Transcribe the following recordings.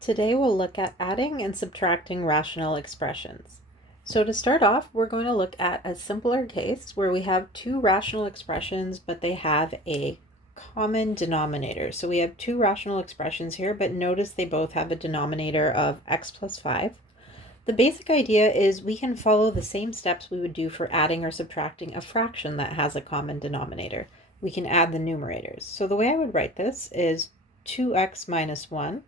Today we'll look at adding and subtracting rational expressions. So to start off, we're going to look at a simpler case where we have two rational expressions, but they have a common denominator. So we have two rational expressions here, but notice they both have a denominator of x plus 5. The basic idea is we can follow the same steps we would do for adding or subtracting a fraction that has a common denominator. We can add the numerators. So the way I would write this is 2x minus 1.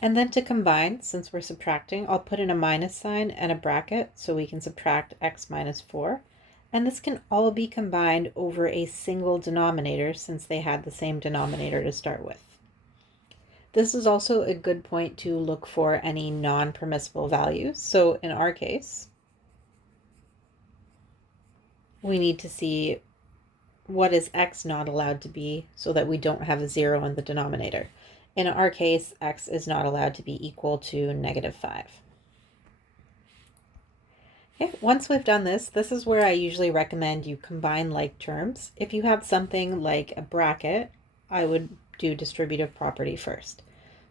And then to combine, since we're subtracting, I'll put in a minus sign and a bracket so we can subtract x minus 4. And this can all be combined over a single denominator since they had the same denominator to start with. This is also a good point to look for any non-permissible values. So in our case, we need to see what is x not allowed to be so that we don't have a 0 in the denominator. In our case, x is not allowed to be equal to negative 5. Okay, once we've done this, this is where I usually recommend you combine like terms. If you have something like a bracket, I would do distributive property first.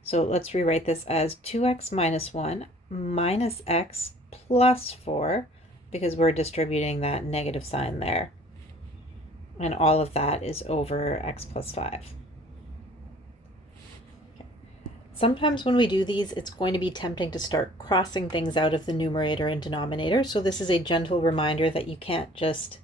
So let's rewrite this as 2x minus 1 minus x plus 4, because we're distributing that negative sign there. And all of that is over x plus 5. Sometimes when we do these, it's going to be tempting to start crossing things out of the numerator and denominator. So this is a gentle reminder that you can't just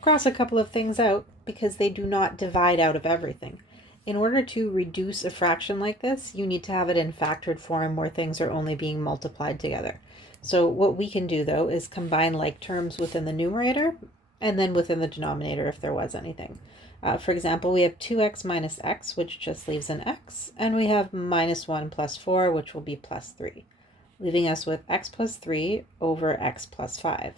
cross a couple of things out because they do not divide out of everything. In order to reduce a fraction like this, you need to have it in factored form where things are only being multiplied together. So what we can do though is combine like terms within the numerator and then within the denominator if there was anything. For example, we have 2x minus x, which just leaves an x, and we have minus 1 plus 4, which will be plus 3, leaving us with x plus 3 over x plus 5.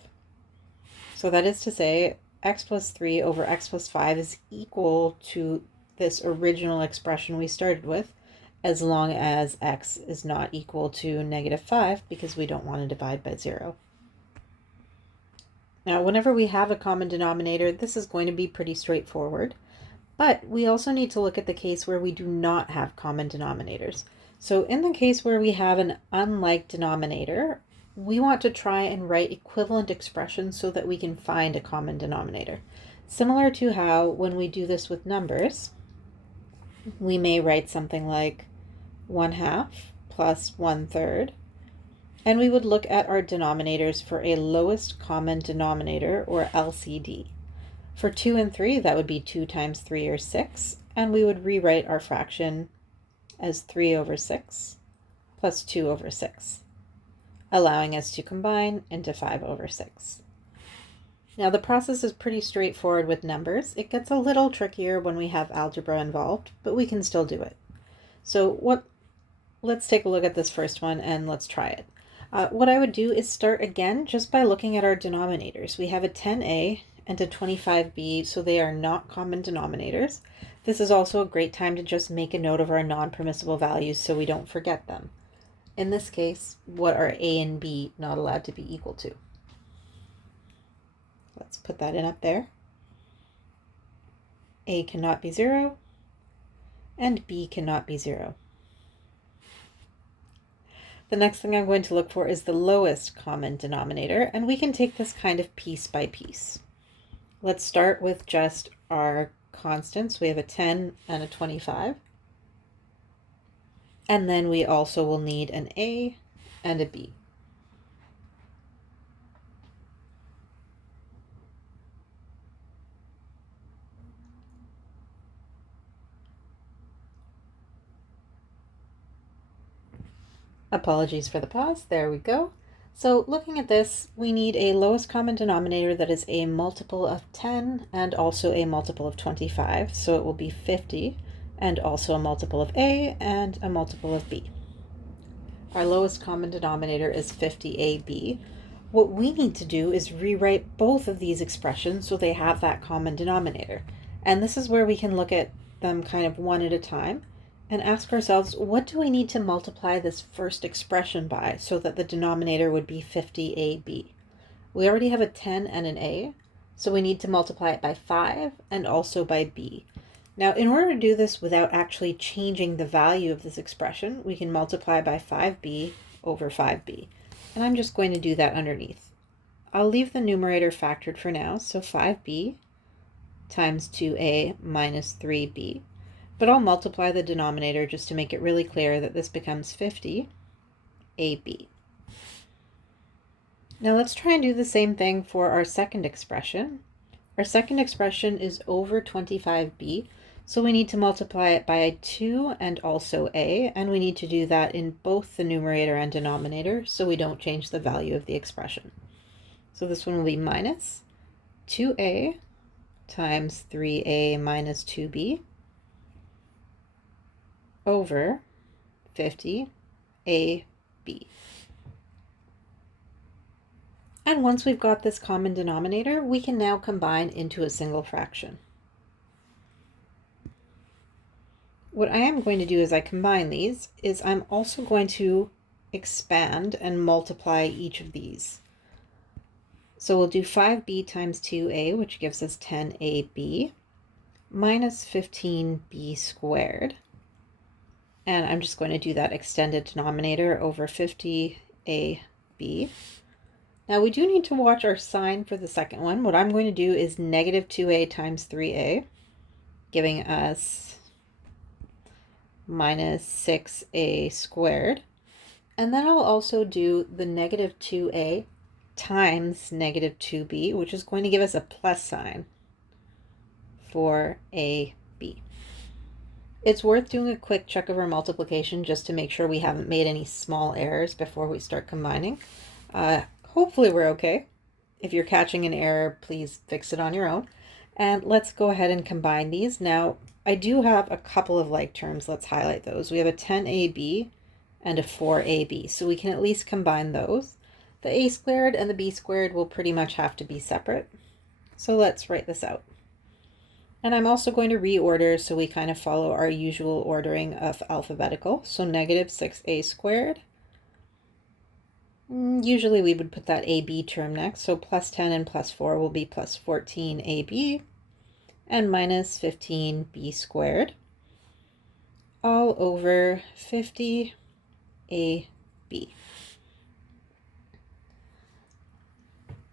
So that is to say, x plus 3 over x plus 5 is equal to this original expression we started with, as long as x is not equal to negative 5, because we don't want to divide by 0. Now, whenever we have a common denominator, this is going to be pretty straightforward, but we also need to look at the case where we do not have common denominators. So in the case where we have an unlike denominator, we want to try and write equivalent expressions so that we can find a common denominator. Similar to how when we do this with numbers, we may write something like 1/2 plus 1/3. And we would look at our denominators for a lowest common denominator, or LCD. For 2 and 3, that would be 2 times 3, or 6, and we would rewrite our fraction as 3 over 6 plus 2 over 6, allowing us to combine into 5 over 6. Now the process is pretty straightforward with numbers. It gets a little trickier when we have algebra involved, but we can still do it. So let's take a look at this first one and let's try it. What I would do is start again just by looking at our denominators. We have a 10a and a 25b, so they are not common denominators. This is also a great time to just make a note of our non-permissible values so we don't forget them. In this case, what are a and b not allowed to be equal to? Let's put that in up there. A cannot be 0, and b cannot be 0. The next thing I'm going to look for is the lowest common denominator, and we can take this kind of piece by piece. Let's start with just our constants. We have a 10 and a 25. And then we also will need an a and a b. Apologies for the pause. There we go. So looking at this, we need a lowest common denominator that is a multiple of 10 and also a multiple of 25. So it will be 50 and also a multiple of a and a multiple of b. Our lowest common denominator is 50ab. What we need to do is rewrite both of these expressions so they have that common denominator. And this is where we can look at them kind of one at a time and ask ourselves, what do we need to multiply this first expression by so that the denominator would be 50ab? We already have a 10 and an a, so we need to multiply it by 5 and also by b. Now, in order to do this without actually changing the value of this expression, we can multiply by 5b over 5b. And I'm just going to do that underneath. I'll leave the numerator factored for now, so 5b times 2a minus 3b. But I'll multiply the denominator just to make it really clear that this becomes 50ab. Now let's try and do the same thing for our second expression. Our second expression is over 25b, so we need to multiply it by 2 and also a, and we need to do that in both the numerator and denominator so we don't change the value of the expression. So this one will be minus 2a times 3a minus 2b over 50ab. And once we've got this common denominator, we can now combine into a single fraction. What I am going to do as I combine these is I'm also going to expand and multiply each of these. So we'll do 5b times 2a, which gives us 10ab, minus 15b squared. And I'm just going to do that extended denominator over 50ab. Now we do need to watch our sign for the second one. What I'm going to do is negative 2a times 3a, giving us minus 6a squared. And then I'll also do the negative 2a times negative 2b, which is going to give us a plus sign for ab. It's worth doing a quick check of our multiplication just to make sure we haven't made any small errors before we start combining. Hopefully we're okay. If you're catching an error, please fix it on your own. And let's go ahead and combine these. Now, I do have a couple of like terms. Let's highlight those. We have a 10ab and a 4ab, so we can at least combine those. The a squared and the b squared will pretty much have to be separate. So let's write this out. And I'm also going to reorder so we kind of follow our usual ordering of alphabetical. So negative 6a squared. Usually we would put that AB term next, so plus 10 and plus 4 will be plus 14AB, and minus 15B squared, all over 50AB.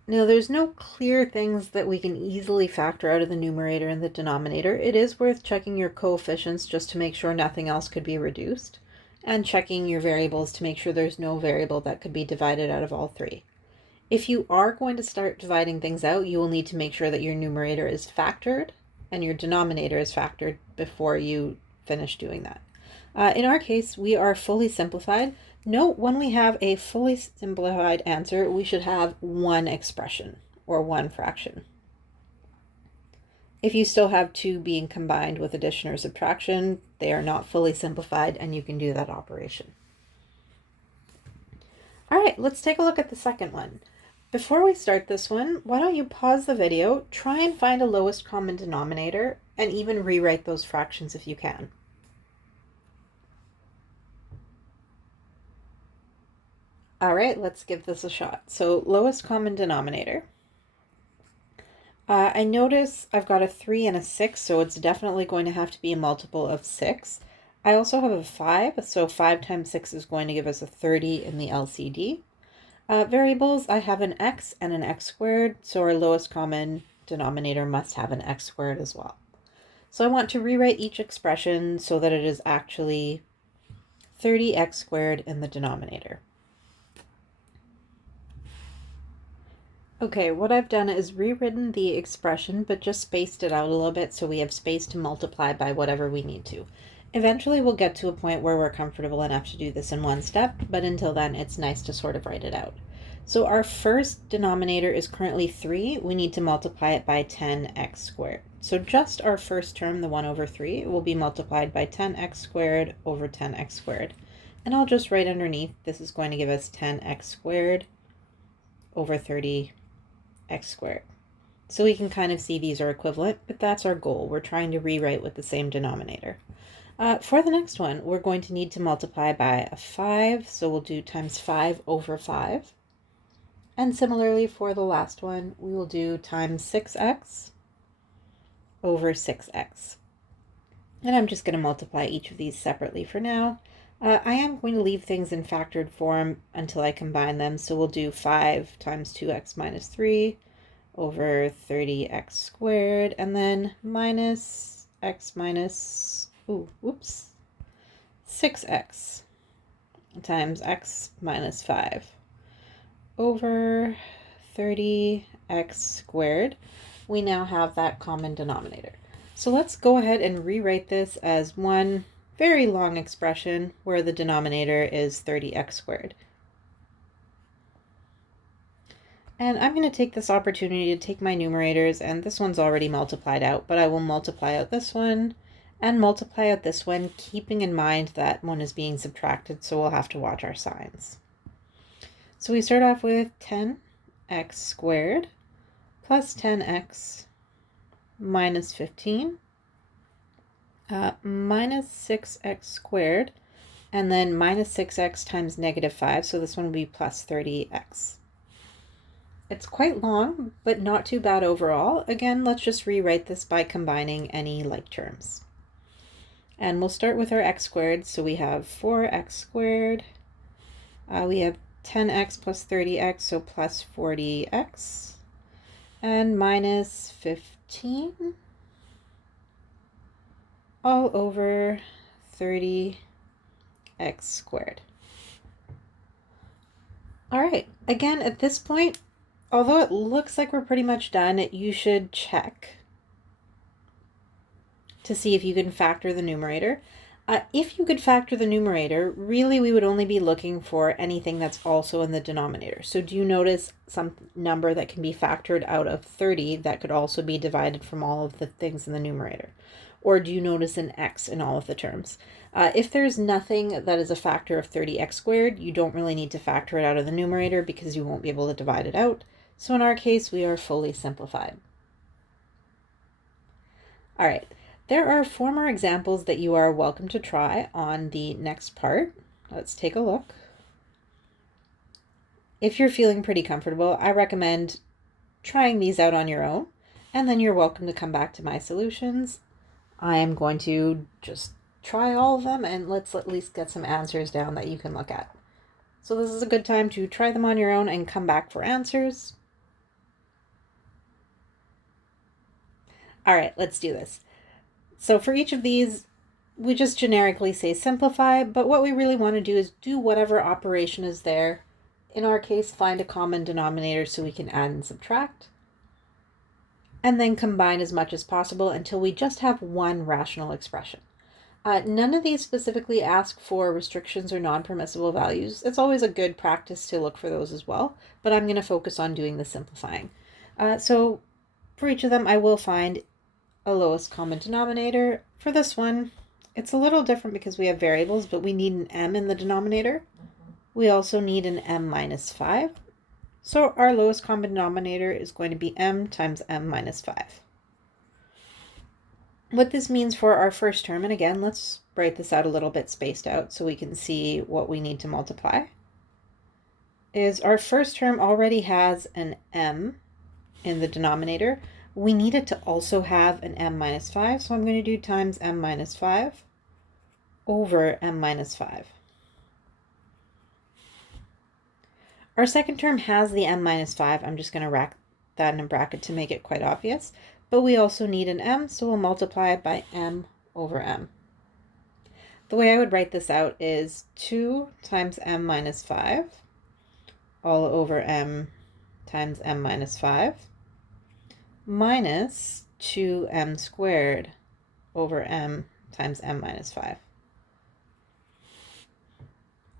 Now there's no clear things that we can easily factor out of the numerator and the denominator. It is worth checking your coefficients just to make sure nothing else could be reduced, and checking your variables to make sure there's no variable that could be divided out of all three. If you are going to start dividing things out, you will need to make sure that your numerator is factored and your denominator is factored before you finish doing that. In our case, we are fully simplified. Note, when we have a fully simplified answer, we should have one expression or one fraction. If you still have two being combined with addition or subtraction, they are not fully simplified and you can do that operation. All right, let's take a look at the second one. Before we start this one, why don't you pause the video, try and find a lowest common denominator, and even rewrite those fractions if you can. All right, let's give this a shot. So lowest common denominator. I notice I've got a 3 and a 6, so it's definitely going to have to be a multiple of 6. I also have a 5, so 5 times 6 is going to give us a 30 in the LCD. Variables, I have an x and an x squared, so our lowest common denominator must have an x squared as well. So I want to rewrite each expression so that it is actually 30x squared in the denominator. Okay, what I've done is rewritten the expression, but just spaced it out a little bit so we have space to multiply by whatever we need to. Eventually we'll get to a point where we're comfortable enough to do this in one step, but until then it's nice to sort of write it out. So our first denominator is currently 3. We need to multiply it by 10x squared. So just our first term, the 1 over 3, will be multiplied by 10x squared over 10x squared. And I'll just write underneath, this is going to give us 10x squared over 30x squared. So we can kind of see these are equivalent, but that's our goal. We're trying to rewrite with the same denominator. For the next one, we're going to need to multiply by a 5, so we'll do times 5 over 5. And similarly for the last one, we will do times 6x over 6x. And I'm just going to multiply each of these separately for now. I am going to leave things in factored form until I combine them. So we'll do 5 times 2x minus 3 over 30x squared, and then minus x minus, 6x times x minus 5 over 30x squared. We now have that common denominator. So let's go ahead and rewrite this as one very long expression where the denominator is 30x squared. And I'm going to take this opportunity to take my numerators, and this one's already multiplied out, but I will multiply out this one and multiply out this one, keeping in mind that one is being subtracted, so we'll have to watch our signs. So we start off with 10x squared plus 10x minus 15 minus 6x squared, and then minus 6x times negative 5, so this one will be plus 30x. It's quite long, but not too bad overall. Again, let's just rewrite this by combining any like terms. And we'll start with our x squared, so we have 4x squared. We have 10x plus 30x, so plus 40x. And minus 15 all over 30x squared. All right, again, at this point, although it looks like we're pretty much done, you should check to see if you can factor the numerator. If you could factor the numerator, really we would only be looking for anything that's also in the denominator. So do you notice some number that can be factored out of 30 that could also be divided from all of the things in the numerator? Or do you notice an x in all of the terms? If there's nothing that is a factor of 30x squared, you don't really need to factor it out of the numerator because you won't be able to divide it out. So in our case, we are fully simplified. All right. There are 4 more examples that you are welcome to try on the next part. Let's take a look. If you're feeling pretty comfortable, I recommend trying these out on your own, and then you're welcome to come back to my solutions. I am going to just try all of them, and let's at least get some answers down that you can look at. So this is a good time to try them on your own and come back for answers. All right, let's do this. So for each of these, we just generically say simplify, but what we really want to do is do whatever operation is there. In our case, find a common denominator so we can add and subtract, and then combine as much as possible until we just have one rational expression. None of these specifically ask for restrictions or non-permissible values. It's always a good practice to look for those as well, but I'm going to focus on doing the simplifying. So for each of them, I will find a lowest common denominator. For this one, it's a little different because we have variables, but we need an m in the denominator. We also need an m minus 5. So our lowest common denominator is going to be m times m minus 5. What this means for our first term, and again, let's write this out a little bit spaced out so we can see what we need to multiply, is our first term already has an m in the denominator. We need it to also have an m minus 5, so I'm going to do times m minus 5 over m minus 5. Our second term has the m minus 5. I'm just going to rack that in a bracket to make it quite obvious, but we also need an m, so we'll multiply it by m over m. The way I would write this out is 2 times m minus 5 all over m times m minus 5 minus 2m squared over m times m minus 5.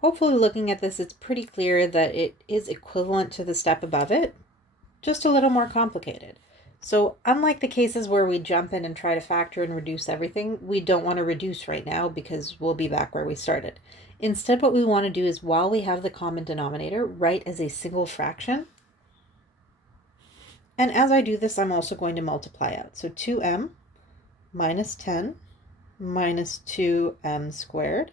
Hopefully looking at this, it's pretty clear that it is equivalent to the step above it, just a little more complicated. So unlike the cases where we jump in and try to factor and reduce everything, we don't want to reduce right now because we'll be back where we started. Instead, what we want to do is, while we have the common denominator, write as a single fraction. And as I do this, I'm also going to multiply out. So 2m minus 10 minus 2m squared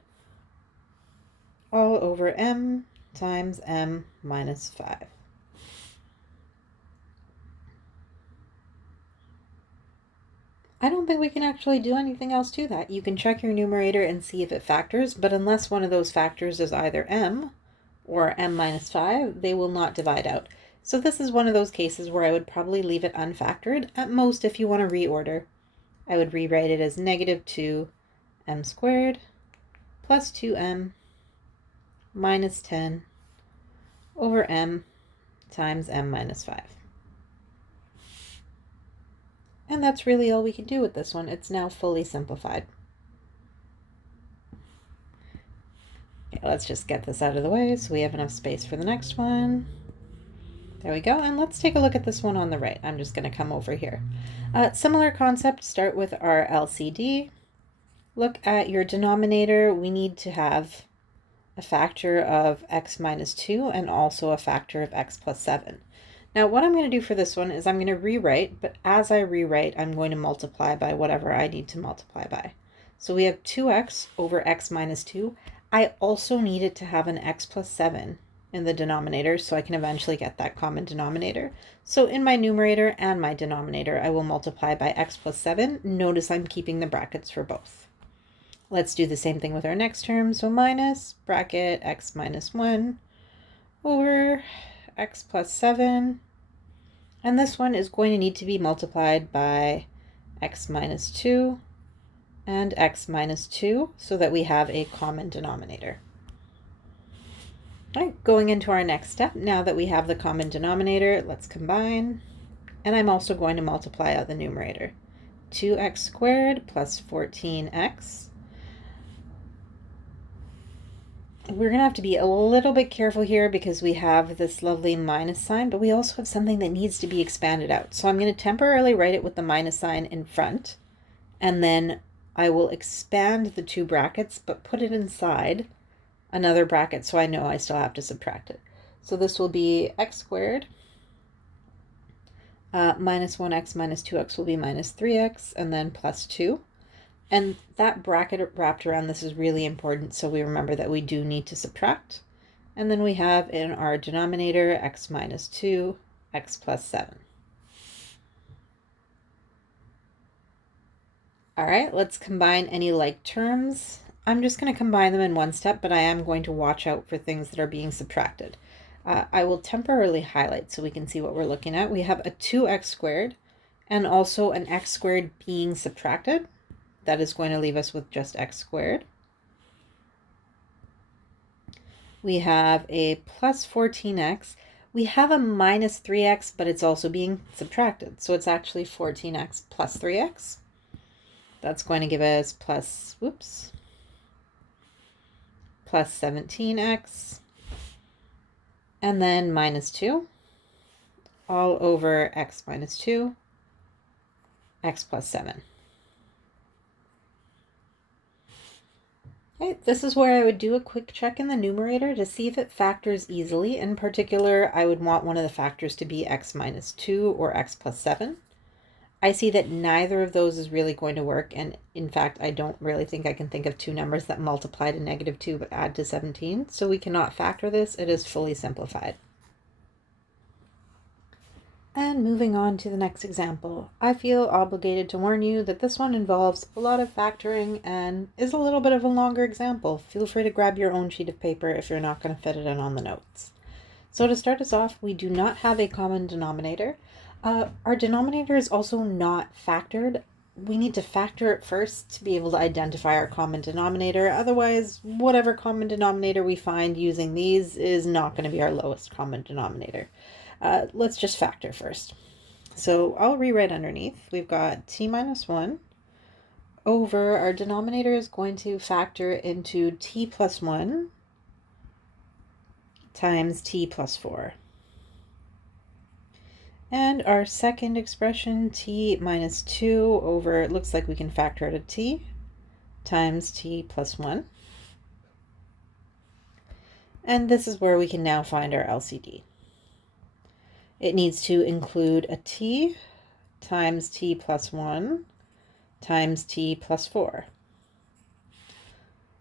all over m times m minus 5. I don't think we can actually do anything else to that. You can check your numerator and see if it factors, but unless one of those factors is either m or m minus 5, they will not divide out. So this is one of those cases where I would probably leave it unfactored. At most, if you want to reorder, I would rewrite it as negative 2m squared plus 2m minus 10 over m times m minus 5. And that's really all we can do with this one. It's now fully simplified. Okay, let's just get this out of the way so we have enough space for the next one. There we go. And let's take a look at this one on the right. I'm just going to come over here. Similar concept, start with our LCD. Look at your denominator. We need to have a factor of x minus 2 and also a factor of x plus 7. Now what I'm going to do for this one is I'm going to rewrite, but as I rewrite, I'm going to multiply by whatever I need to multiply by. So we have 2x over x minus 2. I also need it to have an x plus 7 in the denominator so I can eventually get that common denominator. So in my numerator and my denominator, I will multiply by x plus 7. Notice I'm keeping the brackets for both. Let's do the same thing with our next term. So minus bracket x minus 1 over x plus 7. And this one is going to need to be multiplied by x minus 2 and x minus 2 so that we have a common denominator. All right, going into our next step, now that we have the common denominator, let's combine. And I'm also going to multiply out the numerator. 2x squared plus 14x. We're going to have to be a little bit careful here because we have this lovely minus sign, but we also have something that needs to be expanded out. So I'm going to temporarily write it with the minus sign in front, and then I will expand the two brackets, but put it inside another bracket so I know I still have to subtract it. So this will be x squared minus 1x minus 2x will be minus 3x, and then plus 2. And that bracket wrapped around this is really important, so we remember that we do need to subtract. And then we have in our denominator x minus 2, x plus 7. All right, let's combine any like terms. I'm just going to combine them in one step, but I am going to watch out for things that are being subtracted. I will temporarily highlight so we can see what we're looking at. We have a 2x squared and also an x squared being subtracted. That is going to leave us with just x squared. We have a plus 14x. We have a minus 3x, but it's also being subtracted. So it's actually 14x plus 3x. That's going to give us plus 17x. And then minus 2 all over x minus 2, x plus 7. Okay, this is where I would do a quick check in the numerator to see if it factors easily. In particular, I would want one of the factors to be x minus 2 or x plus 7. I see that neither of those is really going to work, and in fact, I don't really think I can think of two numbers that multiply to negative 2 but add to 17, so we cannot factor this. It is fully simplified. And moving on to the next example, I feel obligated to warn you that this one involves a lot of factoring and is a little bit of a longer example. Feel free to grab your own sheet of paper if you're not going to fit it in on the notes. So to start us off, we do not have a common denominator. Our denominator is also not factored. We need to factor it first to be able to identify our common denominator. Otherwise, whatever common denominator we find using these is not going to be our lowest common denominator. Let's just factor first. So I'll rewrite underneath. We've got t minus 1 over our denominator is going to factor into t plus 1 times t plus 4. And our second expression, t minus 2 over, it looks like we can factor out a t, times t plus 1. And this is where we can now find our LCD. It needs to include a t times t plus 1 times t plus 4.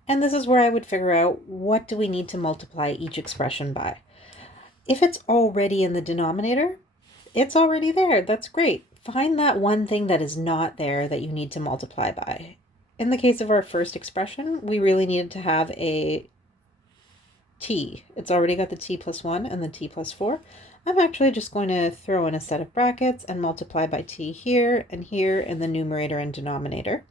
And this is where I would figure out what do we need to multiply each expression by. If it's already in the denominator, it's already there. That's great. find that one thing that is not there that you need to multiply by. In the case of our first expression, we really needed to have a t. It's already got the t plus 1 and the t plus 4. I'm actually just going to throw in a set of brackets and multiply by t here and here in the numerator and denominator.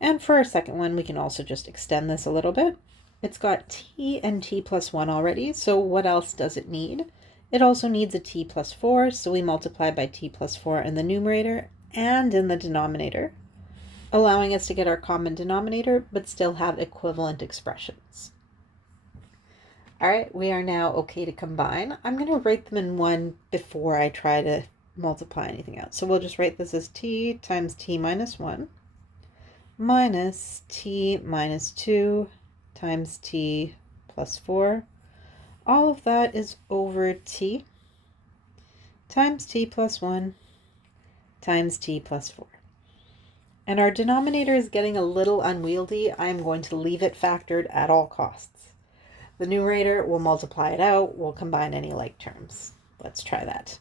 And for our second one, we can also just extend this a little bit. It's got t and t plus 1 already, so what else does it need? It also needs a t plus 4, so we multiply by t plus 4 in the numerator and in the denominator, allowing us to get our common denominator, but still have equivalent expressions. All right, we are now okay to combine. I'm going to write them in one before I try to multiply anything out. So we'll just write this as t times t minus 1 minus t minus 2 times t plus 4. All of that is over t times t plus 1 times t plus 4. And our denominator is getting a little unwieldy. I'm going to leave it factored at all costs. The numerator, we'll multiply it out. We'll combine any like terms. Let's try that.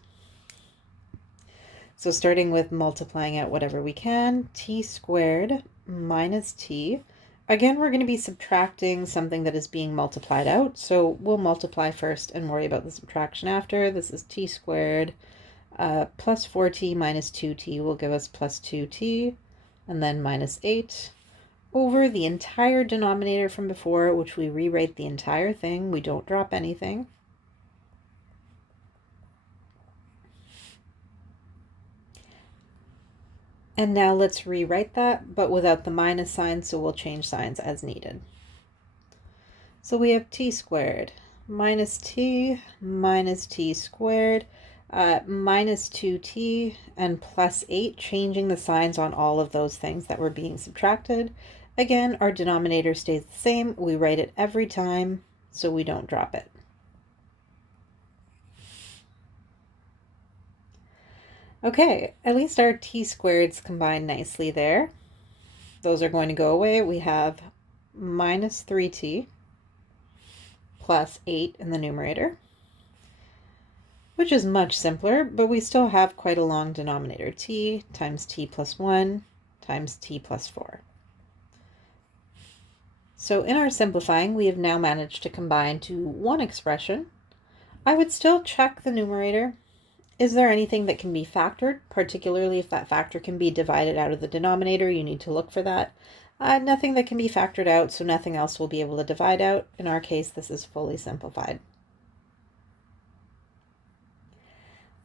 So starting with multiplying out whatever we can, t squared minus t. Again, we're going to be subtracting something that is being multiplied out. So we'll multiply first and worry about the subtraction after. This is t squared plus 4t minus 2t will give us plus 2t, and then minus 8 over the entire denominator from before, which we rewrite the entire thing. We don't drop anything. And now let's rewrite that, but without the minus sign, so we'll change signs as needed. So we have t squared minus t squared minus 2t and plus 8, changing the signs on all of those things that were being subtracted. Again, our denominator stays the same. We write it every time, so we don't drop it. Okay, at least our t squareds combine nicely there. Those are going to go away. We have minus 3t plus 8 in the numerator, which is much simpler, but we still have quite a long denominator. T times t plus 1 times t plus 4. So in our simplifying, we have now managed to combine to one expression. I would still check the numerator. Is there anything that can be factored? Particularly if that factor can be divided out of the denominator, you need to look for that. Nothing that can be factored out, so nothing else will be able to divide out. In our case, this is fully simplified.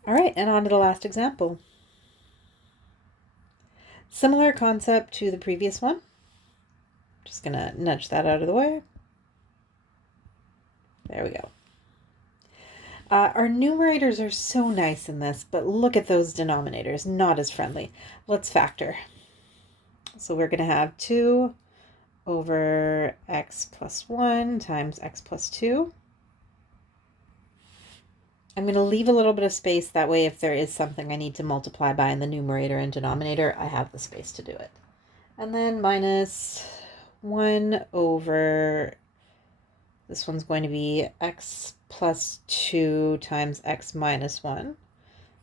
All right, and on to the last example. Similar concept to the previous one. Just gonna nudge that out of the way. There we go. Our numerators are so nice in this, but look at those denominators, not as friendly. Let's factor. So we're going to have 2 over x plus 1 times x plus 2. I'm going to leave a little bit of space, that way if there is something I need to multiply by in the numerator and denominator, I have the space to do it. And then minus 1 over, this one's going to be x plus 2 times x minus 1.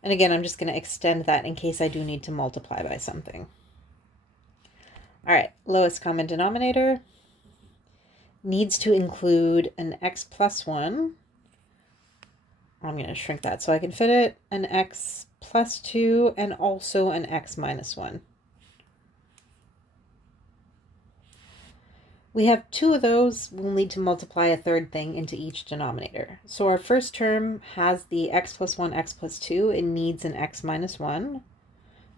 And again, I'm just going to extend that in case I do need to multiply by something. All right, lowest common denominator needs to include an x plus 1. I'm going to shrink that so I can fit it, an x plus 2, and also an x minus 1. We have 2 of those. We'll need to multiply a third thing into each denominator. So our first term has the x plus 1, x plus 2. It needs an x minus 1,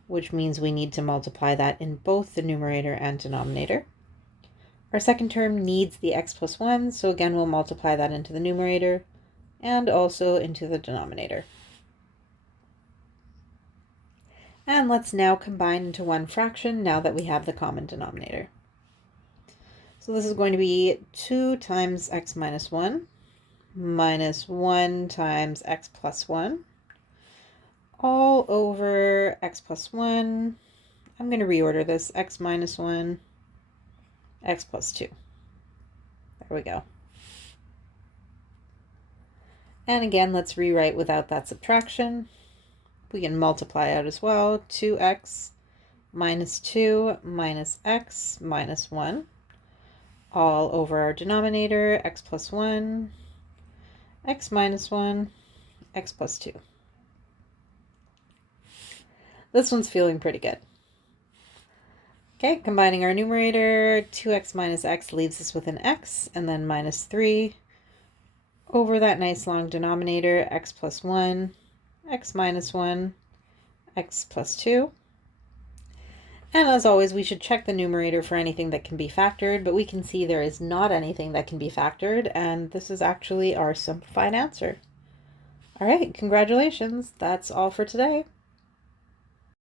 which means we need to multiply that in both the numerator and denominator. Our second term needs the x plus 1, so again we'll multiply that into the numerator and also into the denominator. And let's now combine into one fraction now that we have the common denominator. So this is going to be 2 times x minus 1 minus 1 times x plus 1 all over x plus 1. I'm going to reorder this, x minus 1, x plus 2. There we go. And again, let's rewrite without that subtraction. We can multiply out as well. 2x minus 2 minus x minus 1 all over our denominator, x plus 1, x minus 1, x plus 2. This one's feeling pretty good. Okay, combining our numerator, 2x minus x leaves us with an x, and then minus 3 over that nice long denominator, x plus 1, x minus 1, x plus 2. And as always, we should check the numerator for anything that can be factored, but we can see there is not anything that can be factored, and this is actually our simplified answer. All right, congratulations. That's all for today.